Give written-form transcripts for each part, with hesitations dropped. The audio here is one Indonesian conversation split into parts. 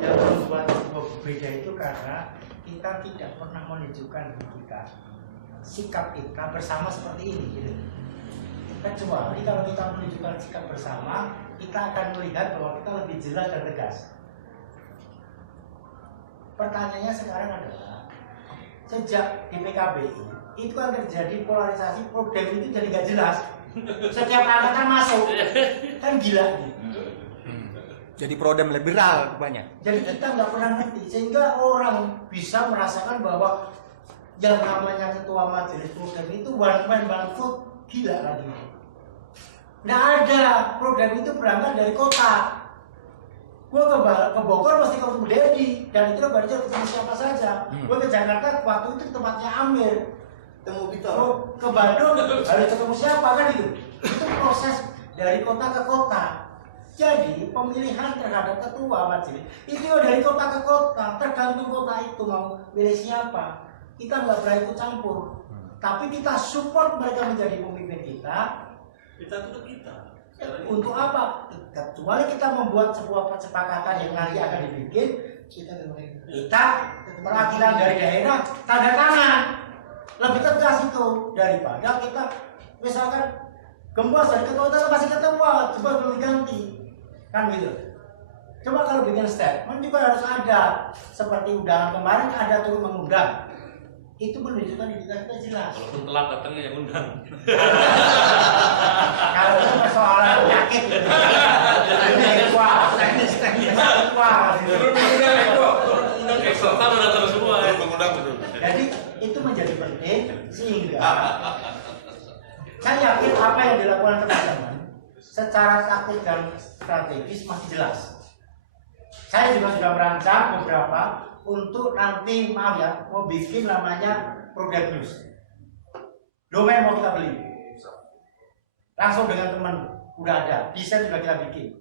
yang membuat berbeda itu karena kita tidak pernah menunjukkan kita sikap kita bersama seperti ini gitu. Kecuali kalau kita menunjukkan sikap bersama, kita akan melihat bahwa kita lebih jelas dan tegas. Pertanyaannya sekarang adalah, sejak di PKB itu kan terjadi polarisasi, program itu jadi nggak jelas. Setiap angkatan masuk, kan gila nih. Jadi prodem liberal banyak. Jadi kita nggak pernah ngerti, sehingga orang bisa merasakan bahwa yang namanya ketua majelis program itu one man one vote, gila lagi. Nggak ada, program itu berangkat dari kota. Gue ke Bogor mesti ketemu Dedi, dan itu baru ketemu siapa saja. Gue ke Jakarta waktu itu tempatnya Amir, ketemu Victor. Ke Bandung harus ketemu siapa kan itu. Itu proses dari kota ke kota. Jadi pemilihan terhadap ketua majelis itu dari kota ke kota, tergantung kota itu mau milih siapa. Kita nggak pernah ikut campur, tapi kita support mereka menjadi pemimpin kita. Kita tutup kita. Untuk apa? Kecuali kita membuat sebuah kesepakatan yang nanti akan dibikin, kita perwakilan dari daerah tanda tangan, lebih tegas itu daripada kita misalkan Gembos dari ketua itu masih ketua, coba belum diganti, kan gitu. Coba kalau bikin statement juga harus ada, seperti undangan kemarin ada turun mengundang. Itu menunjukkan identitas kita jelas. Walaupun telat datangnya yang undang. Kalau itu persoalan penyakit gitu. Ini wah, teknis wah. Undang eksortan udah datang semua. Jadi itu menjadi penting sehingga saya yakin apa yang dilakukan teman-teman secara taktik dan strategis masih jelas. Saya juga sudah merancang beberapa untuk nanti maaf ya mau bikin namanya program news. Domain mau kita beli. Langsung dengan teman udah ada, desain sudah kita bikin.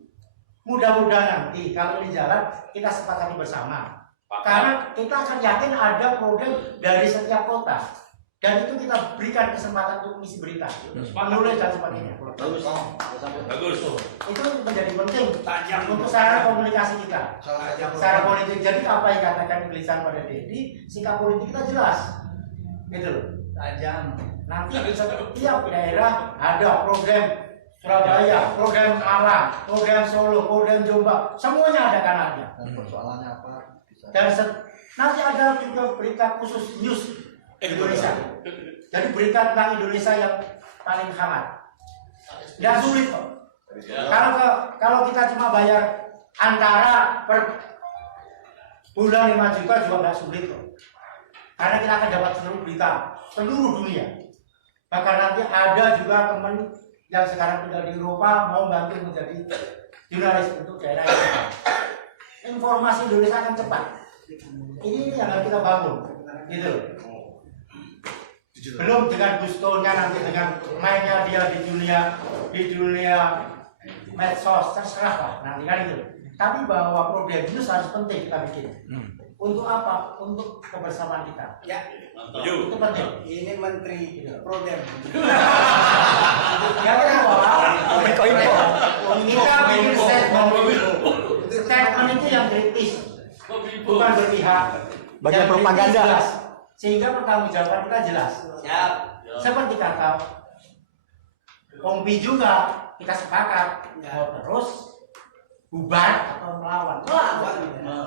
Mudah-mudahan nanti kalau ini jalan kita sepakati bersama. Karena kita akan yakin ada program dari setiap kota. Dan itu kita berikan kesempatan untuk mengisi berita, menulis dan sebagainya. Bagus. Itu menjadi penting untuk sarana komunikasi kita, secara politik. Jadi apa yang katakan tulisan pada Dedi, sikap politik kita jelas, gitu loh. Tajam. Nanti setiap daerah ada program Surabaya, program Malang, program Solo, program Jombang, semuanya ada kanalnya. Persoalannya apa? Dan nanti ada juga berita khusus news Indonesia. Jadi berita tentang Indonesia yang paling hangat. Nggak sulit kok. Kalau kita cuma bayar antara per bulan 5 juta juga nggak sulit kok. Karena kita akan dapat seluruh berita seluruh dunia. Bahkan nanti ada juga teman yang sekarang tinggal di Eropa mau bantu menjadi jurnalis untuk daerah Eropa. Informasi Indonesia akan cepat. Ini yang harus kita bangun, gitu. Belum dengan gustonya nanti dengan mainnya dia di dunia medsos, terserah lah nanti kan itu. Tapi bahwa program itu harus penting kita bikin. Untuk apa? Untuk kebersamaan kita. Ya, itu penting. Ini menteri program. Ya kita bikin statement. Statement itu yang kritis, bukan berpihak. Bagian propaganda. Sehingga pertanggungjawaban kita jelas. Siap. Seperti kata Kompi juga kita sepakat mau terus bubar atau melawan.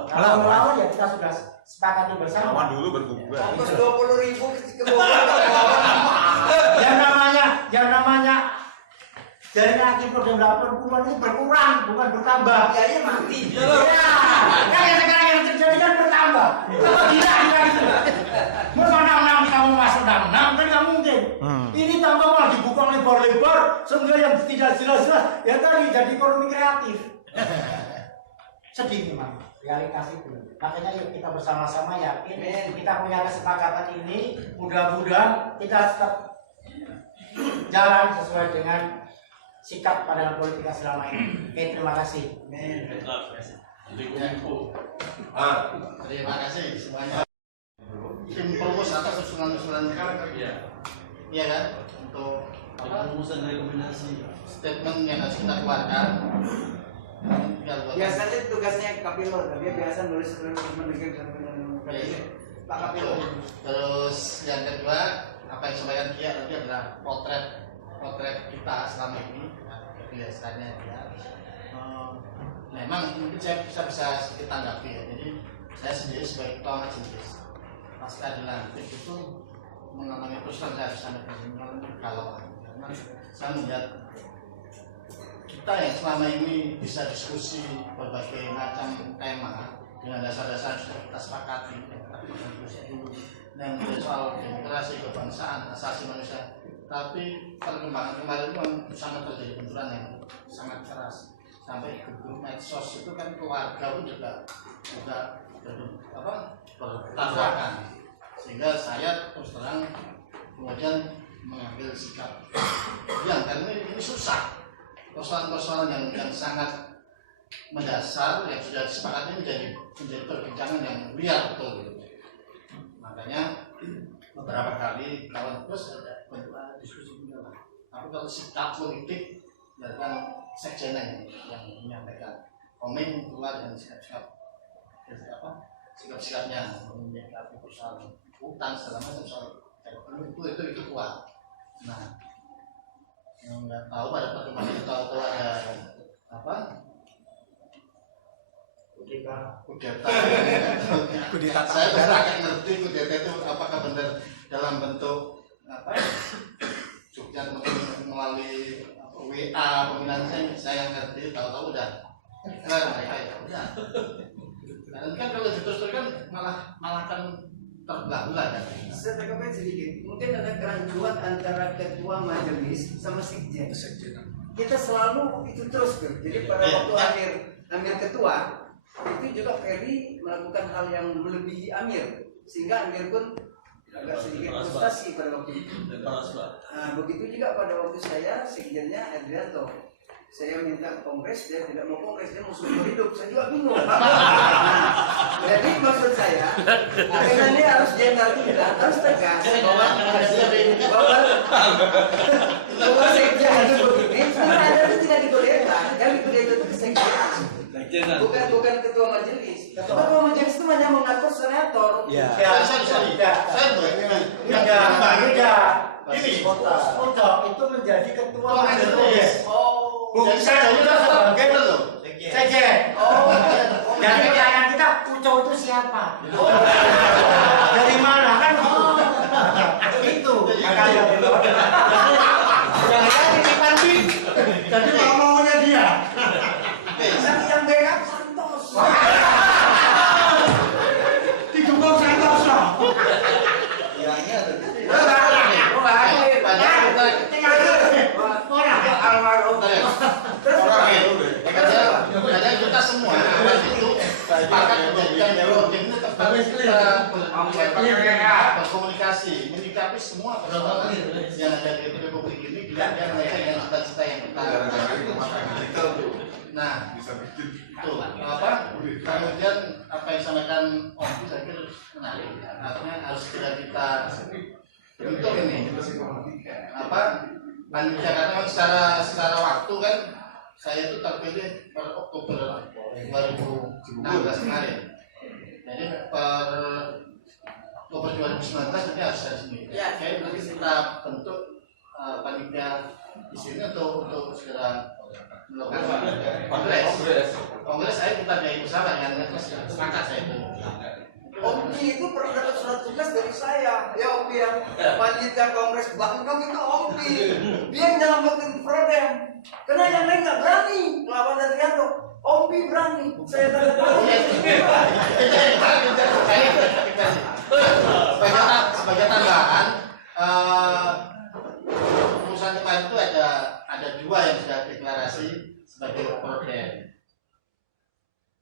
Kalau melawan ya kita sudah sepakati bersama. Melawan dulu berbubar. Ongkos 20.000 ke Bogor. Yang namanya dari akhir program 80-an ini berkurang bukan bertambah. Ya ini mati. Ya, kan yang sekarang yang terjadi kan bertambah. Gila gitu. Mau enam kita mau masuk enam kan nggak mungkin. Ini tambah malah dibuka lebar-lebar sehingga yang tidak jelas-jelas ya tadi jadi ekonomi kreatif. Sedih memang realitas itu. Makanya yuk kita bersama-sama yakin kita punya kesepakatan ini. Mudah-mudahan kita tetap jalan sesuai dengan sikap pandangan politik selama ini. Oke, terima kasih. Terima kasih semuanya. Tim propos atas usulan-usulan iya kan untuk rumusan rekomendasi statement yang harus kita keluarkan. Biasanya tugasnya Kapilor, dia biasa nulis mendengar Pak Kapilor. Terus yang kedua, apa yang sampaikan dia tadi adalah potret kita selama ini, kebiasaannya dia. Memang mungkin saya bisa sedikit tanggapi ya. Jadi saya sendiri sebagai ketua majelis pasca dilantik itu mengalami terus saya sangat mengalami kegalauan karena saya melihat kita yang selama ini bisa diskusi berbagai macam tema dengan dasar-dasar sudah kita sepakati dan soal demokrasi, kebangsaan, asasi manusia, tapi perkembangan kemarin memang sangat terjadi benturan yang sangat keras sampai ke grup medsos itu kan keluarga pun juga bertabrakan, sehingga saya terus terang kemudian mengambil sikap yang karena ini susah, persoalan-persoalan yang sangat mendasar yang sudah disepakati menjadi perbincangan yang liar betul gitu. Makanya beberapa kali kawan terus ada bentuk diskusi juga, tapi kalau sikap politik ya kan sekjen yang menyampaikan komen keluar dan sikap-sikapnya menyikapi persoalan hutan segala macam soal itu kuat. Nah, yang nggak tahu pada perkembangan itu tahu ada apa? Kudeta. Saya agak ngerti kudeta itu apakah benar dalam bentuk apa? Jogja melalui WA pembinaan saya yang ngerti, tahu-tahu udah mereka ya udah. Dan kan kalau diteruskan malah kan terbelah-belah kan. Saya tanggapi sedikit. Mungkin ada kerancuan antara ketua majelis sama sekjen. Kita selalu itu terus tuh. Jadi pada waktu Amir ketua itu juga Ferry melakukan hal yang melebihi Amir, sehingga Amir pun agak sedikit frustasi pada waktu itu. Nah, begitu juga pada waktu saya sekjennya Adrianto. Saya minta kongres, dia tidak mau kongres, dia mau seumur hidup. Saya juga bingung. Nah, jadi maksud saya, karena ini harus jenderal juga, harus tegas bahwa sekjen itu begini, sebenarnya ada itu tidak dibolehkan. Yang dibolehkan itu kesekjenan. Bukan ketua majelis. Ketua majelis itu hanya mengatur senator. Ya, Ini Foto itu menjadi ketua majelis. bukan Saya juga sebagai sekjen. Dan pertanyaan kita, Uco itu siapa? Dari mana kan? Itu. Jangan titipan bin. Jadi mau-maunya dia. Yang backup Santos. Didukung Santoso. Karena kita semua itu sepakat menjadikan Eurogen itu berkomunikasi, menyikapi semua persoalan yang ada di Republik ini dengan mereka yang cita-cita yang kita. Nah, itu apa? Kemudian apa yang disampaikan Om saya kira menarik. Artinya harus segera kita bentuk ini apa? Panitia karena secara waktu kan saya itu terpilih per Oktober 2016 kemarin. Jadi per Oktober 2019 nanti harus ada sini. Ya, saya nanti kita bentuk panitia di sini untuk segera melakukan kongres. Saya kita biaya bersama dengan sepakat saya itu. Omni itu pernah dapat surat tugas dari saya. Ya Omni yang panitia kongres Bandung itu Omni. Dia yang dalam bentuk prodem. Karena yang lain nggak berani melawan Adrianto. Omni berani. Saya tanda sebagai tambahan keputusan kemarin itu ada dua yang sudah deklarasi sebagai prodem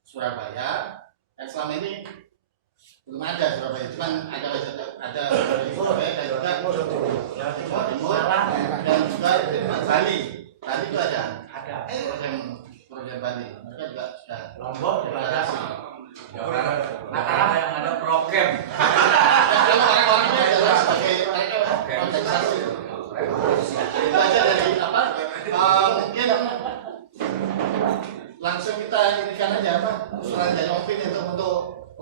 Surabaya dan selama ini belum ada Surabaya, cuman ada di Surabaya dan juga Timur dan juga Bali. Bali itu ada program Bali. Mereka juga sudah Lombok juga ada. Mataram yang ada program. Kalau orang-orangnya adalah sebagai organisasi. Itu aja dari apa? Mungkin langsung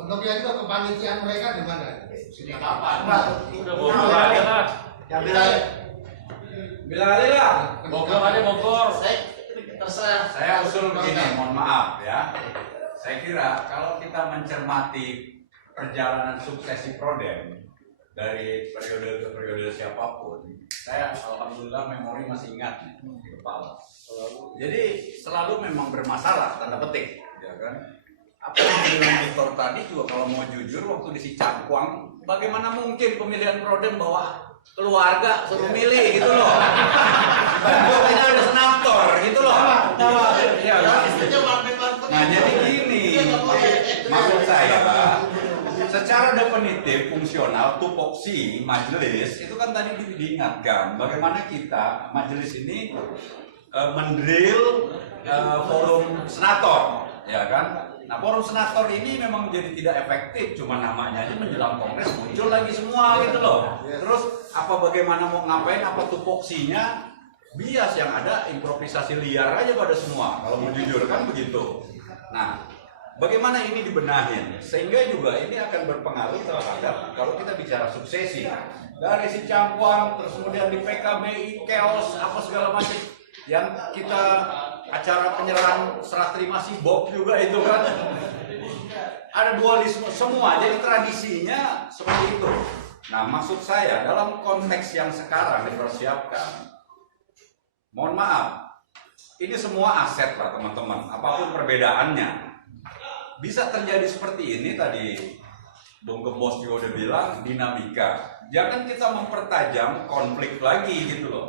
Logika itu kepanitiaan mereka di mana? Sini kapan? Udah Bogor aja lah. Yang bilang Bila lah. Bogor aja Bogor. Terserah. Saya usul begini, mohon maaf ya. Saya kira kalau kita mencermati perjalanan suksesi Prodem dari periode ke periode siapapun, saya alhamdulillah memori masih ingat nih di kepala. Jadi selalu memang bermasalah tanda petik, ya kan? Apa yang dibilang Victor tadi juga kalau mau jujur waktu di Cangkuang, bagaimana mungkin pemilihan Prodem bawa keluarga suruh milih gitu loh. Kita ada senator gitu loh. Iya kan? Nah jadi gini, maksud saya secara definitif fungsional tupoksi majelis itu kan tadi diingatkan bagaimana kita majelis ini mendrill forum senator, ya kan? Nah forum senator ini memang menjadi tidak efektif, cuma namanya aja menjelang kongres muncul lagi semua gitu loh. Terus apa bagaimana mau ngapain, apa tupoksinya, bias yang ada improvisasi liar aja pada semua. Kalau mau jujur kan begitu. Nah bagaimana ini dibenahin sehingga juga ini akan berpengaruh terhadap kalau kita bicara suksesi dari si Cangkuang terus kemudian di PKBI chaos apa segala macam yang kita acara penyerahan serah terima si Bob juga itu kan ada dualisme semua, jadi tradisinya seperti itu. Nah maksud saya dalam konteks yang sekarang dipersiapkan, mohon maaf ini semua aset lah teman-teman, apapun perbedaannya bisa terjadi seperti ini tadi Bung Gembos juga udah bilang dinamika. Jangan kita mempertajam konflik lagi gitu loh.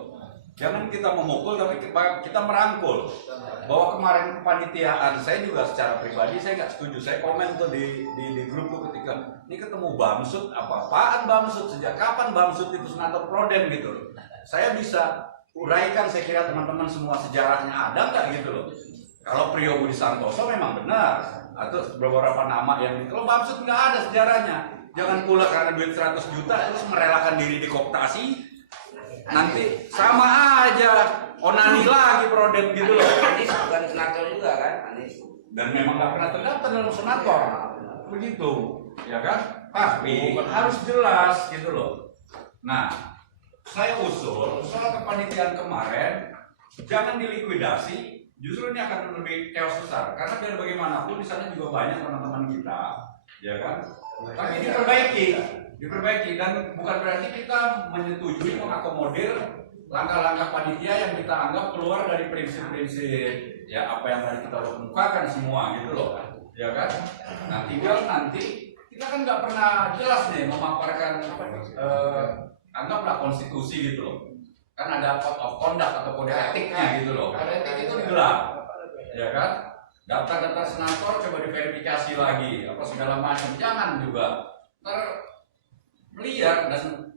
Jangan kita memukul tapi kita merangkul. Bahwa kemarin kepanitiaan saya juga secara pribadi saya nggak setuju. Saya komen tuh di grup tuh ketika ini ketemu Bamsud, apa-apaan Bamsud, sejak kapan Bamsud itu senator Prodem gitu. Saya bisa uraikan saya kira teman-teman semua sejarahnya ada nggak gitu loh. Kalau Priyo Budi Santoso memang benar atau beberapa nama yang kalau Bamsud nggak ada sejarahnya. Jangan pula karena duit 100 juta terus merelakan diri dikooptasi. Nanti sama aja onani lagi Prodem gitu loh. Anies bukan senator juga kan, Anies. Dan memang nggak pernah terdaftar dalam senator, begitu, ya kan? Tapi harus jelas gitu loh. Nah, saya usul soal kepanitiaan kemarin jangan dilikuidasi. Justru ini akan lebih chaos besar karena biar bagaimanapun di sana juga banyak teman-teman kita, ya kan? Tapi diperbaiki dan bukan berarti kita menyetujui mengakomodir langkah-langkah panitia yang kita anggap keluar dari prinsip-prinsip ya apa yang tadi kita kemukakan semua gitu loh, ya kan? Nah tinggal nanti kita kan nggak pernah jelas nih memaparkan anggaplah konstitusi gitu loh, kan ada code of conduct atau kode etiknya gitu loh, kode etik itu digelar, ya kan? Daftar-daftar senator coba diverifikasi lagi apa segala macam, jangan juga liar. Dan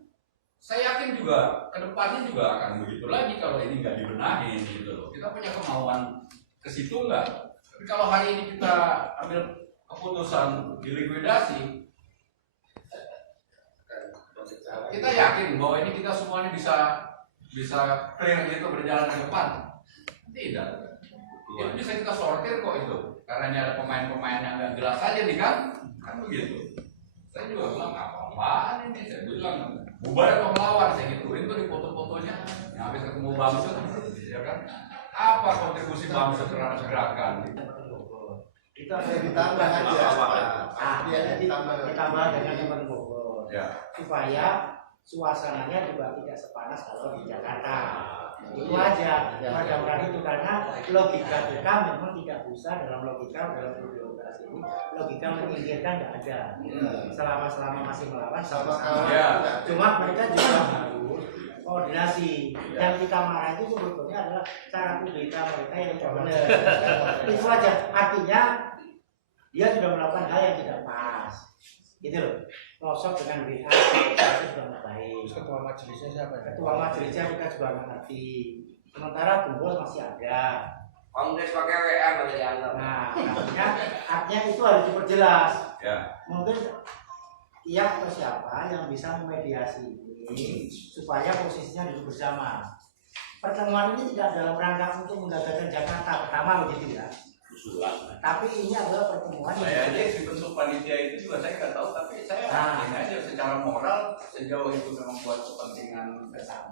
saya yakin juga kedepannya juga akan begitu lagi kalau ini nggak dibenahin gitu loh. Kita punya kemauan ke situ nggak? Tapi kalau hari ini kita ambil keputusan dilikuidasi, kita yakin bahwa ini kita semuanya bisa clear gitu berjalan ke depan. Tidak. Itu bisa kita sortir kok itu. Karena ini ada pemain-pemain yang nggak jelas saja nih kan begitu. Saya juga bilang apa-apaan ini, saya bilang bubar atau melawan, saya gituin tuh di foto-fotonya yang habis ketemu Bamsud, ya kan? Apa kontribusi Bamsud terhadap gerakan? kita boleh ditambah aja, ditambah dengan teman Bogor, supaya suasananya juga tidak sepanas kalau di Jakarta. Itu aja, mudah-mudahan itu karena logika kita memang tidak bisa dalam birokrasi ini logika menyingkirkan tidak ada. Selama masih melawan sama-sama. Cuma mereka juga harus koordinasi. Yang kita marah itu sebetulnya adalah cara publika mereka yang tidak benar. Itu aja. Artinya dia sudah melakukan hal yang tidak pas. Gitu loh. Mosok dengan WA itu sudah nggak baik. Ketua majelisnya siapa? Ketua majelisnya kita juga nggak ngerti. Sementara Bungkus masih ada. Kongres pakai WA boleh dianggap. Nah, artinya itu harus diperjelas. Ya. Mungkin ia atau siapa yang bisa memediasi ini supaya posisinya duduk bersama. Pertemuan ini tidak dalam rangka untuk menggagalkan Jakarta pertama begitu ya. usulan. Tapi ini adalah pertemuan Saya aja dibentuk panitia itu juga saya nggak tahu, tapi saya ini aja secara moral sejauh itu memang buat kepentingan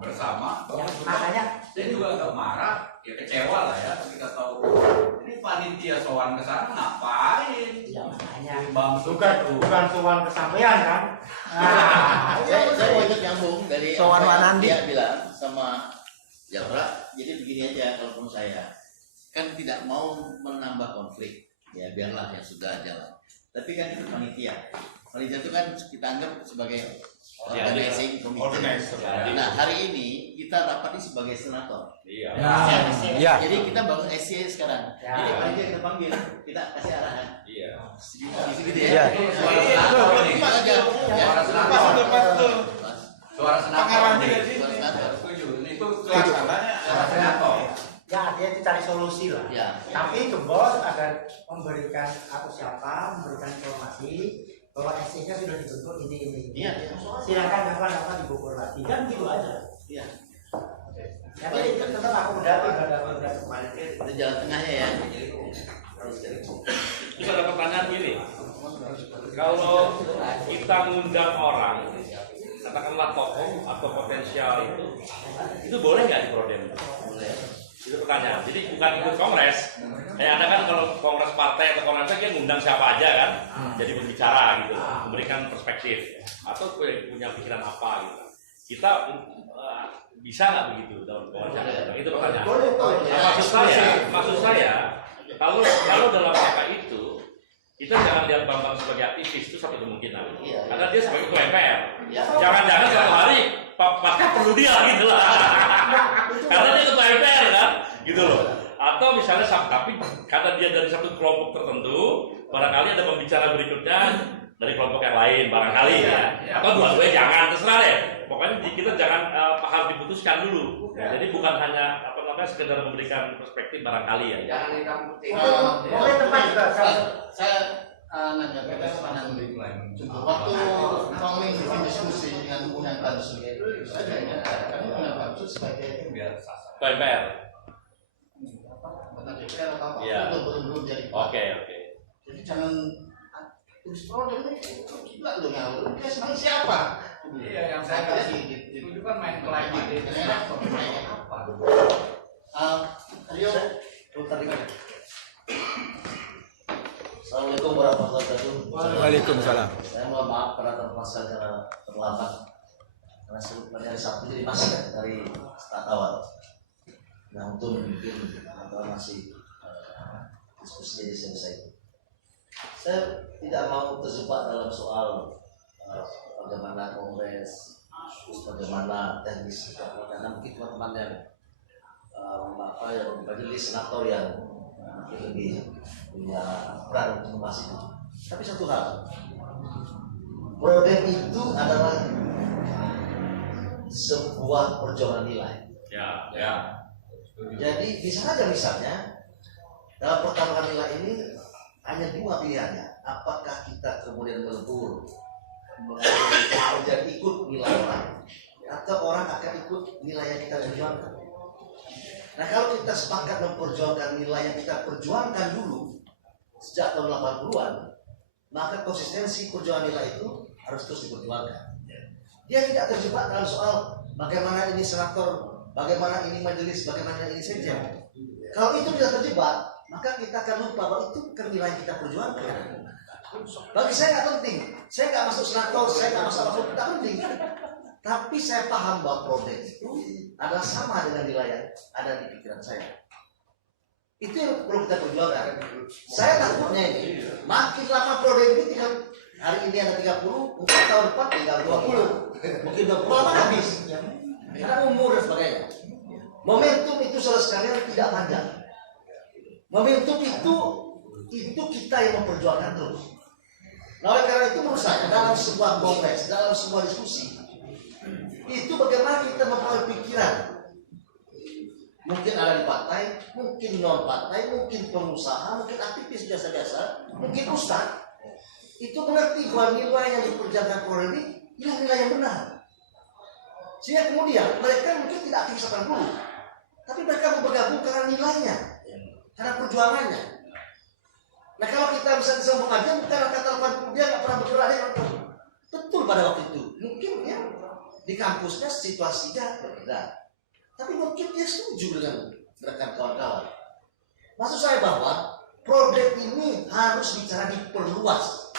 bersama. Ya, bagus. makanya Saya juga agak marah, ya kecewa lah ya ketika tahu ini panitia sowan ke sana ngapain? ya makanya Bang bukan sowan kesampaian kan. Saya mau ikut nyambung dari Sowan apa yang Wanandi. dia bilang sama Japra. Jadi begini aja kalau menurut saya, kan tidak mau menambah konflik, ya biarlah yang sudah jalan. Tapi kan itu panitia. Panitia itu kan kita anggap sebagai organizing committee. Nah hari ini kita rapat ini sebagai senator. Iya. Iya. Jadi kita bangun SC sekarang. Ya. Jadi panitia kita panggil, kita kasih arahan. Iya. Gitu Iya. ya. Suara senator aja. Ya. Suara senator. Suara senator. Suara senator. Setuju. Itu pelaksananya suara senator. Ya artinya itu cari solusi lah. Ya. Tapi ke bos agar memberikan atau siapa memberikan informasi bahwa SC-nya sudah dibentuk ini. Iya. Silakan kapan-kapan dibobol lagi kan gitu aja. Iya. Tapi itu tetap aku udah Itu jalan tengahnya ya. Terus ada pertanyaan gini, kalau kita ngundang orang, katakanlah tokoh atau potensial itu boleh nggak di Prodem? Boleh. Itu pertanyaan. Jadi bukan ikut kongres. Ada kan kalau kongres partai atau kongres dia ngundang siapa aja kan, jadi berbicara gitu, memberikan perspektif atau punya pikiran apa gitu. Kita bisa nggak begitu dalam kongres? Itu pertanyaan. Nah, maksud saya, kalau dalam rangka itu kita jangan lihat Bambang sebagai aktivis, itu satu kemungkinan. Iya. Karena dia sebagai ketua MPR. Iya. Jangan-jangan suatu hari Pasca perlu dia gitu lah. Karena dia ketua MPR kan, gitu loh. Atau misalnya tapi karena dia dari satu kelompok tertentu, barangkali ada pembicara berikutnya dari kelompok yang lain, barangkali ya. Atau dua-duanya jangan, terserah deh. Pokoknya kita jangan harus diputuskan dulu. Ya, jadi bukan hanya sekedar memberikan perspektif barangkali ya. Jangan hitam putih. Mungkin tepat juga. Saya nanya ke waktu kami bikin diskusi dengan hubungan pansus, saya tanya, kami hubungan pansus sebagai PMR. anggota DPR atau apa Iya. belum jadi. Oke. Jadi jangan terus produk ini gila loh ngawur. Dia senang siapa? Iya, yang saya kasih itu kan main klaim ide. Apa? Rio, Assalamualaikum warahmatullahi wabarakatuh. Waalaikumsalam. Saya mohon maaf karena terpaksa karena terlambat karena sebelumnya hari Sabtu jadi masih dari start awal. Nah untuk mungkin masih diskusi jadi selesai. Saya tidak mau terjebak dalam soal bagaimana kongres, bagaimana teknis, karena mungkin teman-teman yang yang majelis senator yang lebih punya peran untuk membahas itu. Tapi satu hal, Prodem itu adalah sebuah perjuangan nilai. Ya. Jadi bisa saja misalnya dalam pertarungan nilai ini hanya dua pilihannya. Apakah kita kemudian melebur menjadi ikut nilai orang, atau orang akan ikut nilai yang kita perjuangkan. Nah kalau kita sepakat memperjuangkan nilai yang kita perjuangkan dulu sejak tahun 80-an, maka konsistensi perjuangan nilai itu harus terus diperjuangkan. Dia tidak terjebak dalam soal bagaimana ini senator, bagaimana ini majelis, bagaimana ini sekjen. Kalau itu tidak terjebak, maka kita akan lupa bahwa itu bukan nilai yang kita perjuangkan. Bagi saya nggak penting, saya nggak masuk senator, saya nggak masuk apapun, tidak penting. Tapi saya paham bahwa Prodem itu adalah sama dengan nilai yang ada di pikiran saya. Itu yang perlu kita perjuangkan. Saya takutnya ini, makin lama Prodem ini tinggal hari ini ada 30, mungkin tahun depan tinggal 20, mungkin 20 lama habis. Karena umur dan sebagainya. Momentum itu saudara sekalian tidak panjang. Momentum itu kita yang memperjuangkan terus. Nah oleh karena itu menurut saya dalam sebuah kongres, dalam sebuah diskusi, itu bagaimana kita memperoleh pikiran. Mungkin ada di partai, mungkin non partai, mungkin pengusaha, mungkin aktivis biasa-biasa, mungkin ustaz. Itu mengerti bahwa nilai yang diperjuangkan Prodem ini adalah nilai yang benar. Sehingga kemudian mereka mungkin tidak aktif 80, tapi mereka bergabung karena nilainya, karena perjuangannya. Nah kalau kita bisa sambung aja, bukan kata 80 dia nggak pernah bergerak dia betul pada waktu itu. Mungkin ya di kampusnya situasinya berbeda, tapi mungkin dia setuju dengan rekan kawan-kawan. Maksud saya bahwa proyek ini harus bicara diperluas,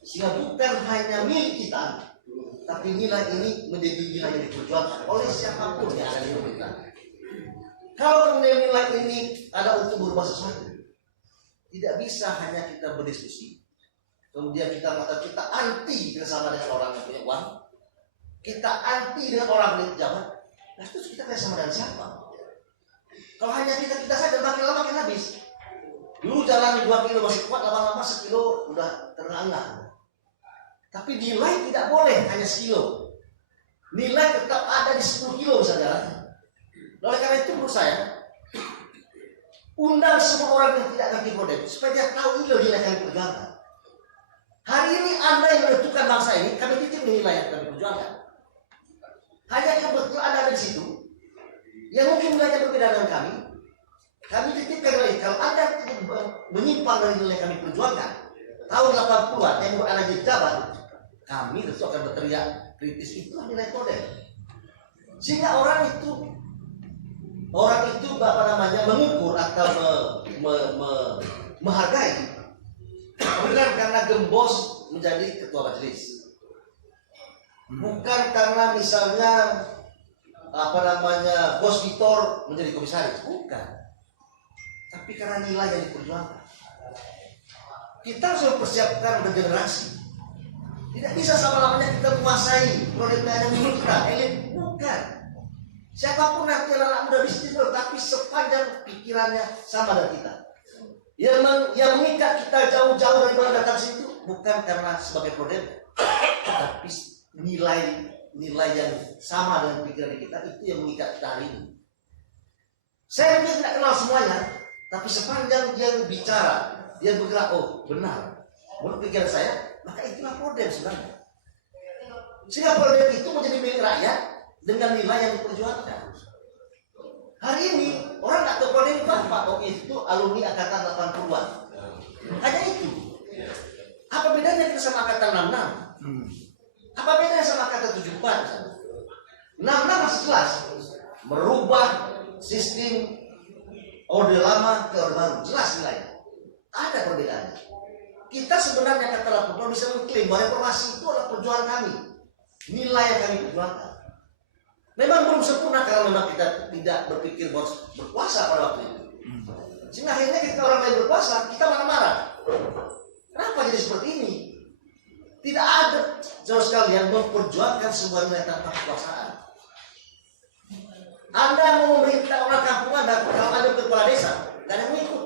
sehingga bukan hanya milik kita, tapi nilai ini menjadi nilai yang diperjuangkan oleh siapapun yang ada di pemerintah. Kalau nilai ini ada untuk berubah sesuatu, tidak bisa hanya kita berdiskusi, kemudian kita mengatakan kita anti bersama dengan orang yang punya uang, kita anti dengan orang yang pejabat. Nah terus kita sama dengan siapa? Kalau hanya kita saja, makin lama makin habis. Dulu jalan 2 kilo masih kuat, lama-lama 1 kilo udah terengah. Tapi nilai tidak boleh hanya 1 kilo. Nilai tetap ada di 10 kilo misalnya. Oleh karena itu menurut saya, undang semua orang yang tidak ngerti Prodem supaya dia tahu nilai yang kami perjuangkan. Hari ini Anda yang menentukan bangsa ini, kami titip nilai yang kami perjuangkan. Hanya kebetulan Anda ada di situ, yang mungkin nilainya berbeda dengan kami titipkan lagi. Kalau Anda menyimpang dari nilai kami perjuangkan, tahun 80-an yang buat Anda jadi jabat, kami tentu akan berteriak kritis, itulah nilai Prodem. Sehingga orang itu mengukur atau menghargai bukan karena gembos menjadi ketua majelis, bukan karena misalnya bos Vitor menjadi komisaris, bukan, tapi karena nilai yang diperjuangkan. Kita harus mempersiapkan regenerasi. Tidak bisa sama-lamanya kita menguasai proletariat yang kita, elit, bukan. Siapapun nanti anak muda bisnis, tapi sepanjang pikirannya sama dengan kita. Yang mengikat kita jauh-jauh dari mana datang situ bukan karena sebagai Prodem, tapi nilai yang sama dengan pikiran kita itu yang mengikat kita hari ini. Saya mungkin tidak kenal semuanya, tapi sepanjang dia bicara, dia bergerak, oh benar, menurut pikiran saya, maka itulah Prodem sebenarnya. Sehingga Prodem itu menjadi milik rakyat dengan nilai yang diperjuangkan. Hari ini orang nggak tahu Prodem itu apa, oh itu alumni angkatan 80-an. Hanya itu. Apa bedanya kita sama angkatan 66? Apa bedanya sama angkatan 74? 66 masih jelas merubah sistem orde lama ke orde baru, jelas nilainya. Ada perbedaannya. Kita sebenarnya angkatan 80 bisa mengklaim bahwa reformasi itu adalah perjuangan kami, nilai yang kami perjuangkan. Memang belum sempurna karena memang kita tidak berpikir berkuasa pada waktu itu. Sehingga akhirnya kita orang lain berkuasa, kita marah-marah. Kenapa jadi seperti ini? Tidak ada saudara sekalian memperjuangkan sebuah nilai tanpa kekuasaan. Anda mau memerintah orang kampung Anda, kalau Anda kepala desa, tidak ada yang mengikut.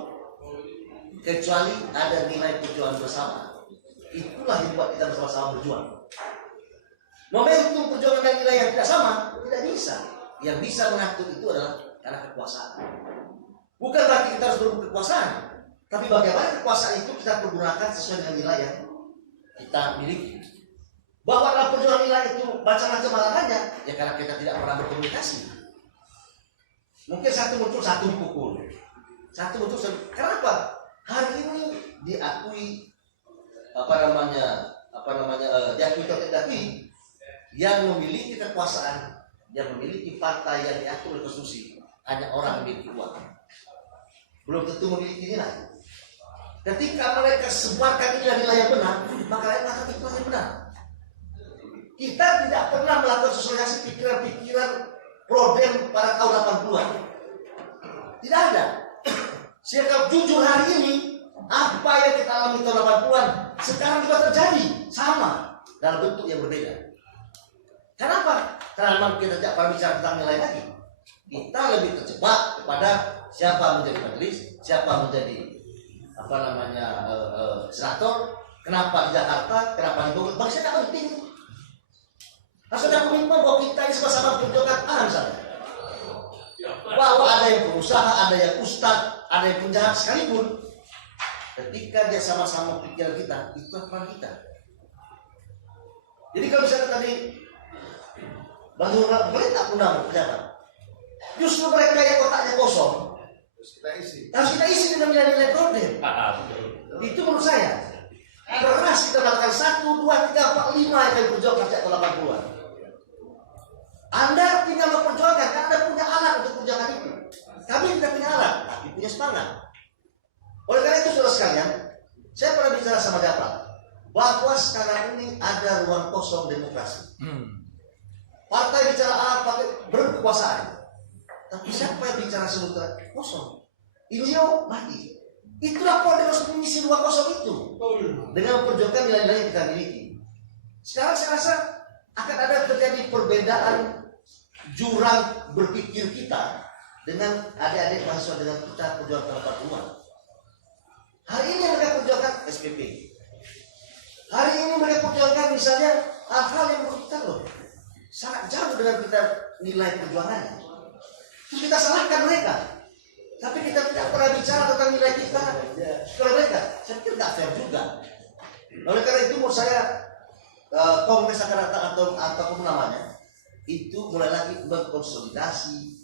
Kecuali ada nilai perjuangan bersama. Itulah yang buat kita bersama-sama berjuang. Momentum perjuangan dan nilai yang tidak sama tidak bisa. Yang bisa mengatur itu adalah karena kekuasaan. Bukan berarti kita harus berebut kekuasaan, tapi bagaimana kekuasaan itu kita pergunakan sesuai dengan nilai yang kita miliki. Bahwa dalam perjuangan nilai itu macam-macam alasannya, ya karena kita tidak pernah berkomunikasi. Mungkin satu muncul, satu dipukul, satu muncul, kenapa? Hari ini diakui diakui atau tidak diakui, yang memiliki kekuasaan, yang memiliki partai yang diatur oleh konstitusi hanya orang yang memiliki uang, belum tentu memiliki nilai. Ketika mereka sebarkan nilai-nilai yang benar, maka rakyat akan itu yang benar. Kita tidak pernah melakukan sosialisasi pikiran-pikiran Prodem pada tahun 80-an. Tidak ada. Sehingga jujur hari ini, apa yang kita alami tahun 80-an sekarang juga terjadi sama dalam bentuk yang berbeda. Kenapa? Karena memang kita tidak pernah bicara tentang nilai lagi. Kita lebih terjebak kepada siapa menjadi majelis, siapa menjadi senator, kenapa di Jakarta, kenapa di Bogor. Bagi saya tidak penting. Harus ada komitmen bahwa kita ini sama-sama perjuangan misalnya. Bahwa ada yang pengusaha, ada yang ustadz, ada yang penjahat sekalipun. Ketika dia sama-sama pikiran kita, itu peran kita. Jadi kalau misalnya tadi bagaimana boleh tak undang pejabat? Justru mereka yang otaknya kosong harus kita isi dengan nilai-nilai Prodem. Itu menurut saya. Keras kita melakukan 1, 2, 3, 4, 5 yang kami perjuangkan sejak tahun 80-an. Anda tinggal memperjuangkan, karena Anda punya alat untuk perjuangan itu. Kami tidak punya alat, tapi punya semangat. Oleh karena itu, saudara sekalian, saya pernah bicara sama Japra bahwa sekarang ini ada ruang kosong demokrasi. Partai bicara A, partai berkekuasaan. Tapi siapa yang bicara seluruh kosong? Inyo mati. Itulah Polri harus mengisi ruang kosong itu dengan memperjuangkan nilai-nilai yang kita miliki. Sekarang saya rasa akan ada terjadi perbedaan jurang berpikir kita dengan adik-adik mahasiswa dengan kita perjuangan 80-an. Hari ini mereka perjuangkan SPP. Hari ini mereka perjuangkan misalnya hal-hal yang menurut kita loh sangat jauh dengan kita nilai perjuangannya. Terus kita salahkan mereka. Tapi kita tidak pernah bicara tentang nilai kita kepada mereka. Saya pikir nggak fair juga. Oleh karena itu menurut saya Kongres akan datang atau apapun namanya itu mulai lagi mengkonsolidasi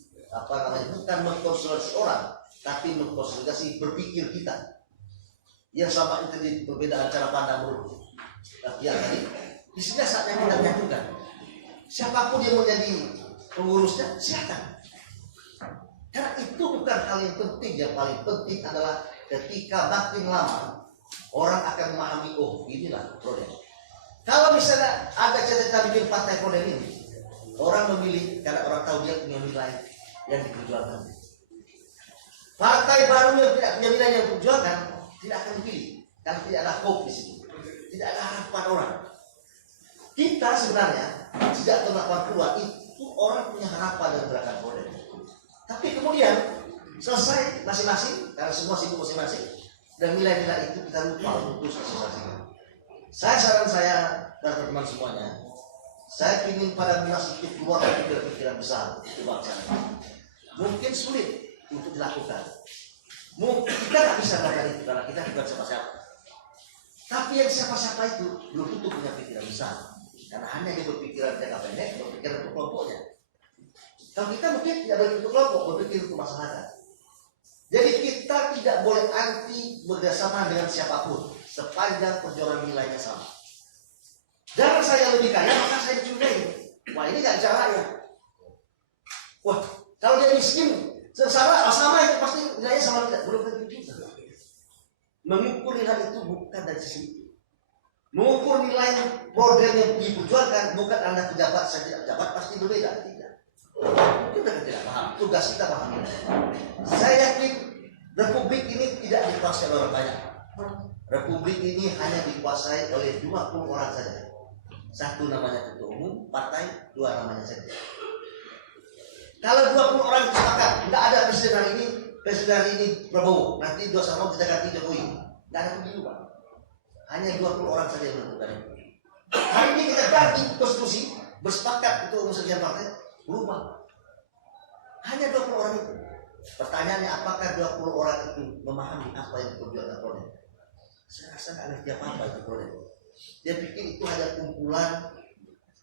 bukan mengkonsolidasi orang, tapi mengkonsolidasi berpikir kita. Yang sama itu di perbedaan cara pandang menurut yang tadi. Di sini saatnya kita menyatukan. Siapapun yang mau jadi pengurusnya silakan. Karena itu bukan hal yang penting. Yang paling penting adalah ketika makin lama orang akan memahami, oh inilah Prodem. Kalau misalnya ada cita-cita bikin partai Prodem ini, orang memilih karena orang tahu dia punya nilai yang diperjuangkan. Partai baru yang tidak punya nilai yang diperjuangkan tidak akan dipilih karena tidak ada hope di situ, tidak ada harapan orang. Kita sebenarnya tidak terlakukan keluar itu orang punya harapan dengan gerakan Prodem. Tapi kemudian selesai masing-masing karena semua sibuk masing-masing dan nilai-nilai itu kita lupa untuk masing-masing. Saran saya dan teman-teman semuanya, saya ingin pada Munas itu keluar dari pikiran besar itu bangsa. Mungkin sulit untuk dilakukan. Mungkin kita tidak bisa melakukan itu karena kita bukan siapa-siapa. Tapi yang siapa-siapa itu belum tentu punya pikiran besar, karena hanya dia berpikiran jangka pendek, berpikiran untuk kelompoknya. Kalau kita mungkin tidak berpikir untuk kelompok, berpikir untuk masyarakat. Jadi kita tidak boleh anti bekerjasama dengan siapapun sepanjang perjuangan nilainya sama. Jangan saya lebih kaya maka saya dicurigai. Wah ini nggak caranya. Wah kalau dia miskin sengsara sama itu pasti nilainya sama tidak, belum tentu juga. Mengukur nilai itu bukan dari sisi itu. Mengukur nilai program yang diperjuangkan bukan Anda pejabat saya tidak pejabat pasti berbeda, tidak. Kita tidak paham, tugas kita paham. Saya yakin Republik ini tidak dikuasai oleh orang banyak. Republik ini hanya dikuasai oleh 20 orang saja. Satu namanya ketua umum partai, 2 namanya sekjen. Kalau 20 orang sepakat, tidak ada presiden hari ini Prabowo, nanti 2 tahun kita ganti Jokowi. Tidak ada pemilu Pak. Hanya 20 orang saja yang menentukan itu. Hari ini kita ganti konstitusi, bersepakat ketua umum sekian partai, berubah. Hanya 20 orang itu. Pertanyaannya apakah 20 orang itu memahami apa yang diperjuangkan Prodem? Saya rasa tidak ngerti apa-apa itu Prodem. Dia pikir itu hanya kumpulan,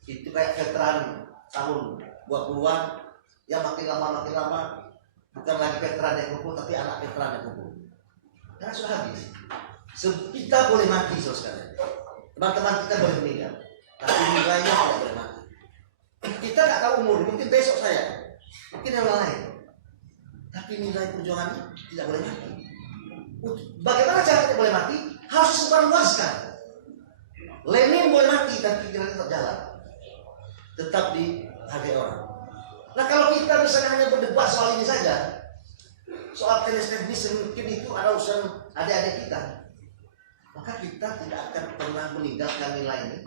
itu kayak veteran tahun 20-an yang makin lama bukan lagi veteran yang kumpul tapi anak veteran yang kumpul. Karena sudah habis. Kita boleh mati sekali. Teman-teman kita boleh meninggal, tapi nilainya tidak boleh mati. Kita nggak tahu umur, mungkin besok saya. Mungkin yang lain, tapi nilai perjuangannya tidak boleh mati. Bagaimana cara tidak boleh mati? Harus disebarluaskan. Lenin boleh mati, tapi pikirannya tetap jalan, tetap dihargai orang. Nah kalau kita misalnya hanya berdebat soal ini saja, soal teknis mungkin itu ada urusan adik-adik kita, maka kita tidak akan pernah meninggalkan nilai ini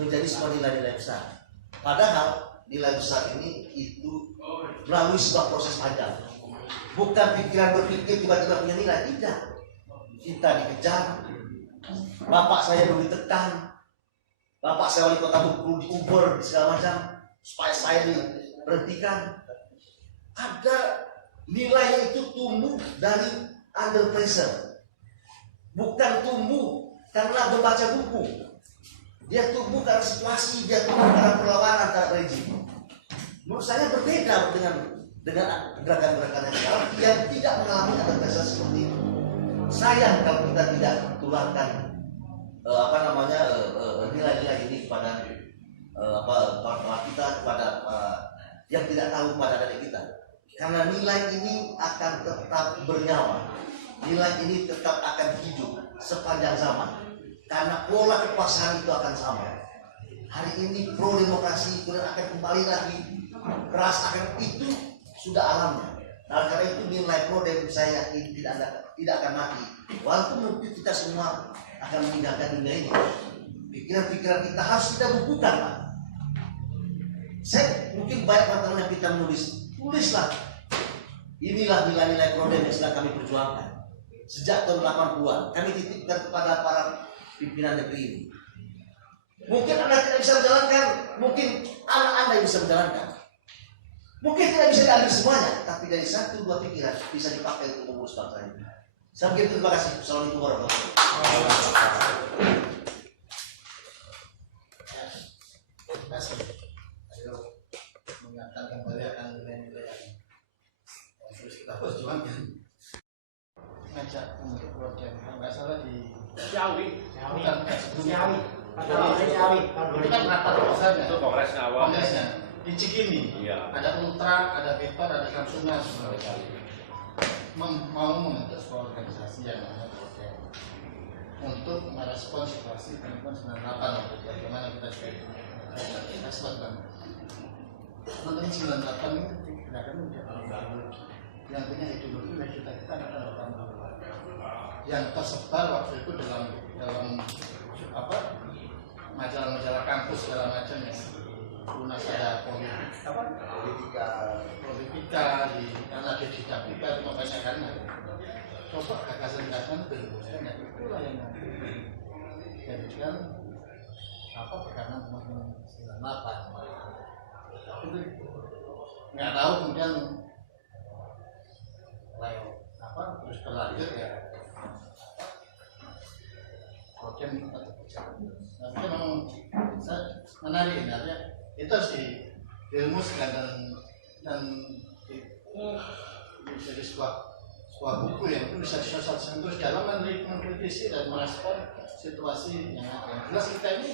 menjadi sebuah nilai-nilai besar. Padahal nilai besar ini itu melalui sebuah proses panjang. Bukan pikiran berpikir tiba-tiba punya nilai, tidak. Kita dikejar. Bapak saya dulu ditekan. Bapak saya wali kota Bengkulu diuber segala macam supaya saya diberhentikan. Ada nilai itu tumbuh dari under pressure. Bukan tumbuh karena membaca buku. Dia tumbuh karena situasi, dia tumbuh karena perlawanan terhadap rejim. Menurut saya berbeda dengan gerakan-gerakan yang sekarang yang tidak mengalami adaptasi seperti itu. sayang kalau kita tidak tularkan nilai-nilai ini kepada para kita, kepada yang tidak tahu pada adik kita. Karena nilai ini akan tetap bernyawa, nilai ini tetap akan hidup sepanjang zaman. Karena pola kekuasaan itu akan sama. Hari ini pro demokrasi kemudian akan kembali lagi keras, akan itu sudah alamnya. Nah, karena itu nilai pro dem saya yakin tidak akan mati. Walaupun mungkin kita semua akan meninggalkan dunia ini, pikiran-pikiran kita harus kita bukukan, Pak. Saya mungkin banyak teman yang kita tulislah. Inilah nilai-nilai pro dem yang sedang kami perjuangkan. Sejak tahun 80-an kami titipkan kepada para pimpinan negeri ini. Mungkin Anda tidak bisa menjalankan, mungkin anak Anda yang bisa menjalankan. Mungkin tidak bisa diambil semuanya, tapi dari 1-2 pikiran bisa dipakai untuk mengurus bangsa ini. Saya mungkin terima kasih. Assalamualaikum warahmatullahi wabarakatuh. Terima kasih. Ayo mengingatkan kembali akan nilai-nilai yang terus kita perjuangkan. Ngajak untuk program, kalau nggak salah di Ciawi. bukan Ciawi. itu kan Natal besarnya. Itu kongresnya awal. Kongresnya di Cikini. Iya. Ada Ultra, ada Vektor, ada Samsungnya semua. Mau membentuk sebuah organisasi yang namanya program untuk merespon situasi tahun 98 bagaimana kita juga sebutkan. Sebenarnya 98 ini gerakan menjadi orang baru yang punya ideologi dan cita-cita akan orang baru yang tersebar waktu itu dalam majalah-majalah kampus segala macam ya. Lunas ada politika di karena dia di Dapika itu makanya kan coba gagasan-gagasan berhubungan dan itulah yang nanti jadikan tekanan teman-teman 98 itu nggak tahu kemudian terus berlanjut ya program tetap berjalan. Tapi memang saya menarik ini artinya itu harus dirumuskan dan jadi sebuah buku yang itu bisa disosialisasikan terus dalam mengkritisi dan merespon situasi yang ada. Yang jelas kita ini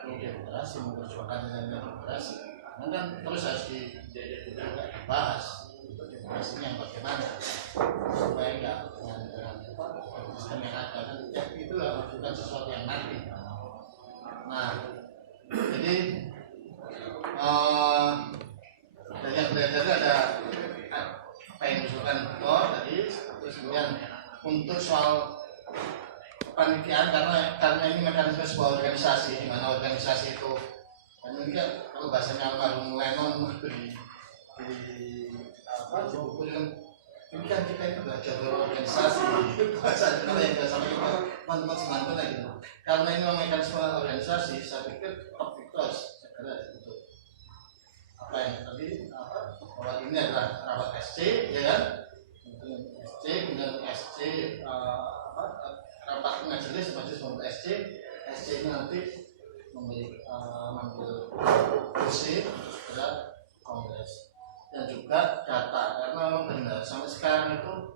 perlu demokrasi, memperjuangkan dengan demokrasi. Karena kan terus harus dibahas untuk demokrasinya yang bagaimana supaya enggak dengan sistem yang ada kan itu bukan sesuatu yang nanti. Nah, jadi dari yang beredar ada apa yang diusulkan Ketua tadi, terus kemudian untuk soal kepanitiaan karena ini mekanisme sebuah organisasi di mana organisasi itu mungkin kalau bahasanya almarhum Lennon itu di buku ini kan kita itu belajar berorganisasi bahasa kalau yang biasa teman-teman semangat gitu. Karena ini mekanisme organisasi, saya pikir tetap itu harus segera untuk apa yang tadi bahwa ini adalah rapat SC, ya kan? SC, kemudian SC rapat majelis membentuk SC ini nanti mengambil kursi pada kongres dan juga data karena memang benar sampai sekarang itu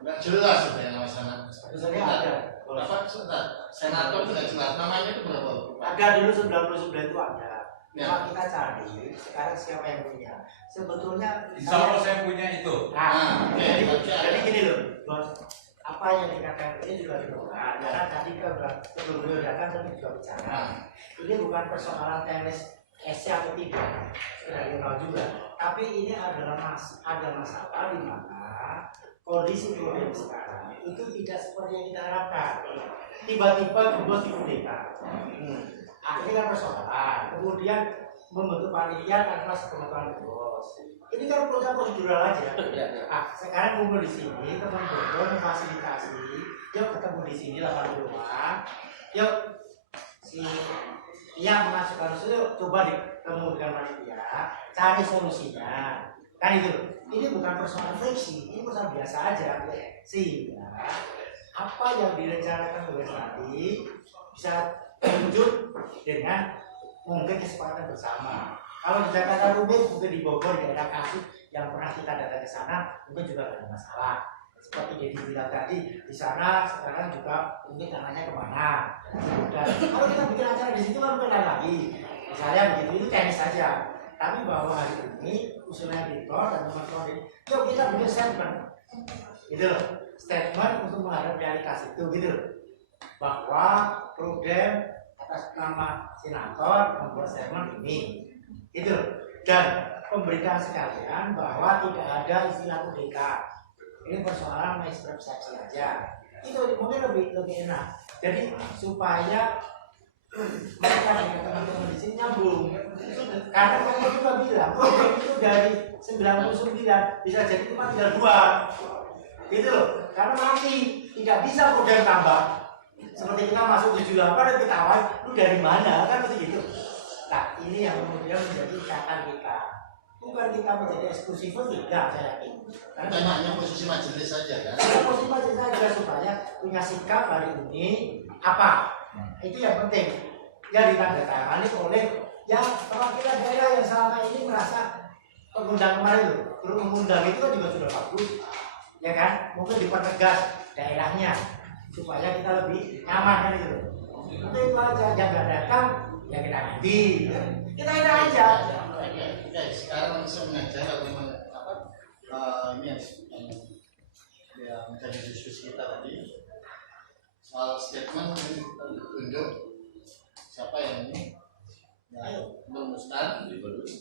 nggak jelas sebenarnya nama sana. Misalnya ada berapa senator itu nggak jelas namanya itu berapa? Ada dulu 99 itu ada. Ya. Cuma kita cari sekarang siapa yang punya. Sebetulnya Insya Allah saya punya itu. Nah, Oke. jadi gini loh, bos. Apa yang dikatakan ini juga dibuka. Karena tadi sebelum datang saya juga bicara. Ini bukan persoalan teknis SC atau tidak, sudah tahu juga. Tapi ini adalah ada masalah di mana kondisi problem sekarang itu tidak seperti yang kita harapkan. Tiba-tiba bos dikudeta. Akhirnya kan persoalan. Kemudian membentuk panitia tanpa sepengetahuan bos. Ini kan prosedural aja. Sekarang kumpul di sini, teman-teman memfasilitasi. Yuk ketemu di sini 8 rumah. Yuk yang mengajukan usul coba ketemu dengan panitia, cari solusinya. Kan itu. Ini bukan persoalan friksi, ini persoalan biasa aja. Sehingga apa yang direncanakan oleh tadi bisa terwujud dengan mungkin kesepakatan bersama. Kalau di Jakarta rumit, mungkin di Bogor di daerah kasus yang pernah kita datang ke sana, mungkin juga ada masalah. seperti Dedi bilang tadi, di sana sekarang juga unit namanya kemana. Dan kalau kita bikin acara di situ kan benar lagi. Misalnya begitu, itu teknis saja. Tapi bahwa hari ini usulan editor dan teman-teman ini, yuk kita bikin statement, gitu loh. Statement untuk menghadap realitas itu, gitu loh. Bahwa program atas nama senator membuat statement ini, gitu loh. Dan memberikan sekalian bahwa tidak ada istilah kudeta. Ini persoalan mispersepsi aja. Itu mungkin lebih enak. Jadi supaya mereka dengan teman-teman di sini nyambung. Karena mereka juga bilang program itu dari 99 bisa jadi cuma tinggal 2. Gitu loh. Karena nanti tidak bisa program tambah. Seperti kita masuk 78 dan kita awal, lu dari mana? Kan seperti gitu. Nah, ini yang kemudian menjadi ikatan kita. Bukan kita menjadi eksklusif, tidak saya yakin. Karena hanya posisi majelis saja kan. Posisi majelis saja supaya punya sikap hari ini apa? Itu yang penting. Yang ditandatangani oleh yang perwakilan daerah yang selama ini merasa pengundang kemarin loh. Terus mengundang itu kan juga sudah bagus, ya kan? Mungkin dipertegas daerahnya supaya kita lebih nyaman kan itu. Itu aja, yang nggak datang ya kita ganti. Kita enak aja. Oke, sekarang langsung aja kalau memang ini yang menjadi diskusi kita tadi soal statement ini tunjuk siapa yang ini merumuskan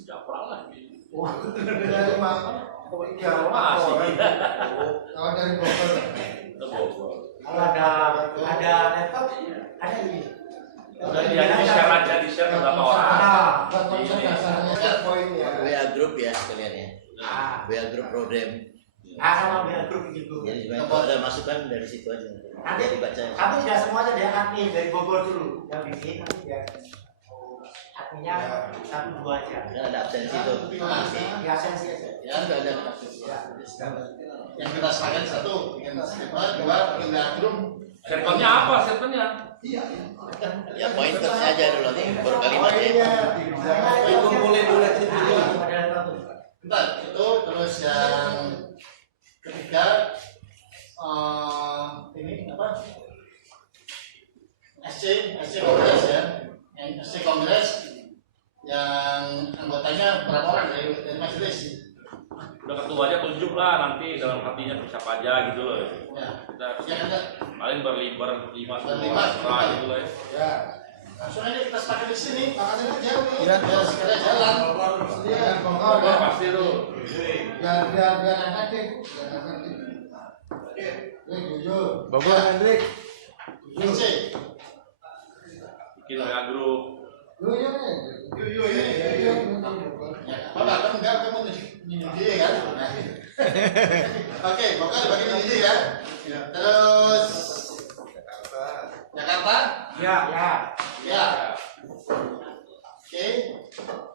Japra lagi. Wah, dari mana? Masih kita. Kalau dari Bogor. Kalau ada laptop ada ini. Udah di-share aja, di-share ke beberapa orang. Buat konsep dasarnya poinnya. WA group ya sekalian ya. WA group program. Sama biar grup gitu. Jadi sebenarnya kalau ada masukan dari situ aja. Nanti dibaca. tapi tidak semuanya dia admin dari Bogor dulu yang bikin, nanti dia adminnya 1-2 aja. Dan ada absensi itu. Di absensi aja. ya nggak ada yang kita sepakat satu yang statement dua WA group. Statementnya apa? Statementnya? Ya pointernya aja dulu nih berkalimatnya. Bentar, itu terus yang ketiga ini apa? SC Kongres ya. Yang SC Kongres yang anggotanya berapa orang dari majelis? Udah ketua aja tunjuk lah nanti dalam hatinya siapa aja gitu loh. Ya. Kita Yang ada paling berlima Berlima, gitu loh ya. Ya. langsung aja kita sepakat di sini. Makanya aja nih. Ya, sekedar jalan. Iya, Bogor. Oh, pasti tuh. Biar enak deh. Ini jujur. Bogor Hendrik. SC. Bikin WA group. Jujur nih. Ya, Bapak kan enggak kamu nyindir kan? Oke, Bogor bagi nyindir ya. Terus Jakarta? Ya. Ya. Oke.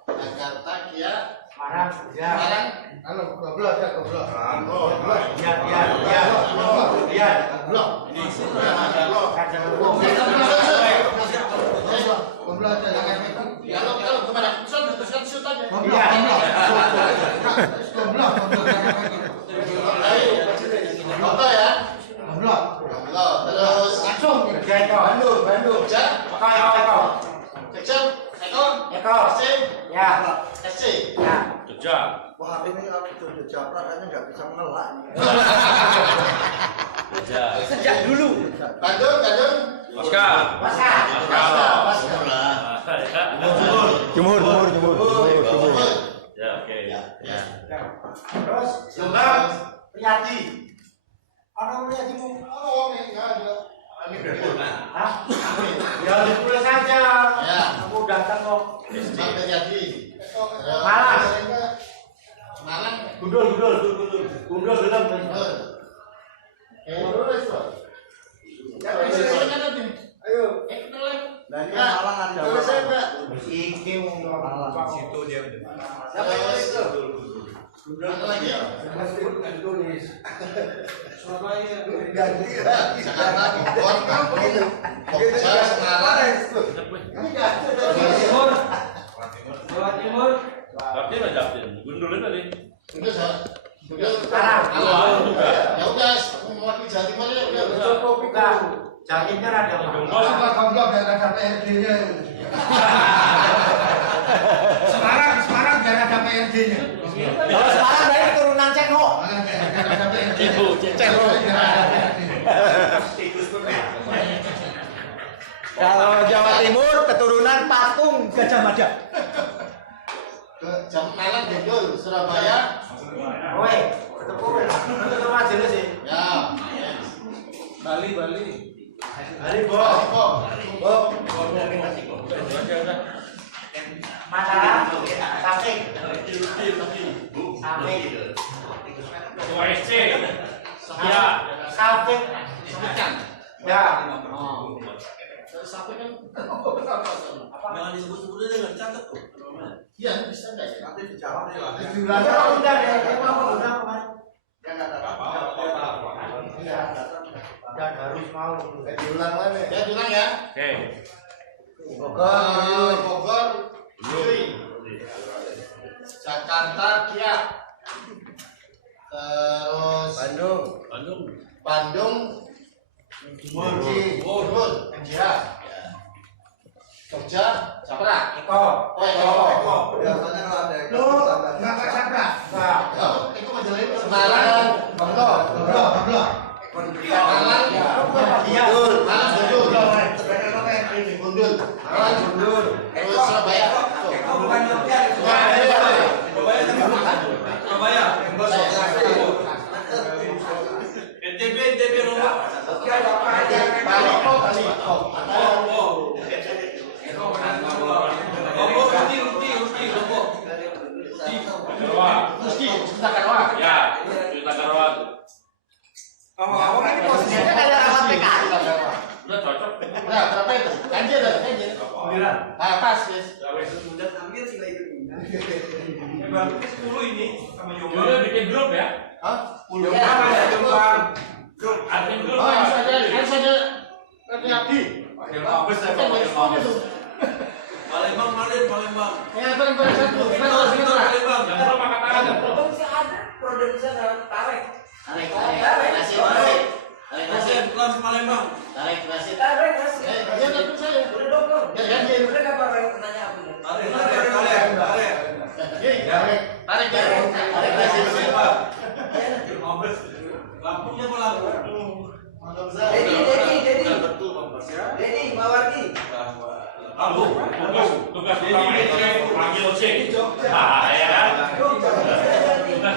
Jakarta, Kia, Semarang, ya. Semarang. Halo, goblok ya, goblok. Ya. Blok. Goblok aja yang efektif. Kalau kemana? Teruskan shoot aja. Goblok yang efektif. Contoh ya. Goblok. Blok. Terus Langsung Bandung. Jogja, Eko. Jogja, Eko, SC, Ya. SC. Ya. Jogja. Wah ini kalau itu Japra kayaknya nggak bisa mengelak. Jogja. Sejak dulu. Bandung. Oscar. Oscar. Jemur. Ya, oke. Terus Jombang, Riyadi. Orang Riyadimu. Hah? Ya boleh saja. Ya. Aku datang kok. Sampai jadi. Malang. Malang. Gundul belum. Ayo. Dan ini Malang ada. Iki Malang. Situ dia udah. Siapa yang itu? Mana lagi ya? Tulis. Surabaya. Ganti lagi. Jakarta, Bogor, Jogja, Semarang. Jawa Timur. Japtin aja Japtin. Gundulin tadi. Itu saya. Semarang. Ya udah, Jatim kan ada Oh, suka goblok biar ada PRD-nya. Semarang biar ada PRD-nya. Kalau sekarang dari keturunan Ceko. Biar ada PRD. Ceko. Kalau Jawa Timur keturunan Patung Gajah Mada. Ke Malang Jendul, Surabaya. Woi, ketemu majelis sih. Ya. Bali. Hari Bob. Mataram, Sapik. Ketua SC. Ya. Sapik. Ya. Sampai kan Jangan disebut-sebut dengan catat tuh. iya bisa enggak ya? Nanti dijawab ya. Ada undang ya, kita mau undang kemarin. Ya enggak ada. Iya. Dan harus mau. Diulang mana? Ya bilang ya. Oke. Bogor, Yui. Jakarta, Kia. Terus Bandung, Murul, Kia. Jogja, Japra. Eko. Biasanya kalau ada Lo nggak ke Sabra? Itu majalah itu. Semarang, Bangor. Malang, Gundul. Terus Surabaya. NTB Lombok. Rusti Lombok. Takarwa. Ya, di Takarwa. Ini posisinya kayak rapat PKI. Udah cocok. Nah, berapa itu? Ganjil ada, ganjil. 9. Ah, pas, yes. Udah bikin grup ya. Hah? Admin grup. Oh, harus ada Abdi. Palembang. Ya, paling satu. Kita harus kita. Yang belum angkat tangan. Masih ada produk di sana, tarik. Tarik. Palembang. Tarik, nasi. Ya, tentu saya. Udah dokter. Ya, ganjil. Udah nggak apa-apa yang nanya apa? Tarik. Lampungnya apa Lampung? Dedi, Mawardi. Lampung. Tugas utama SC panggil C. Nah, ya kan? Tugas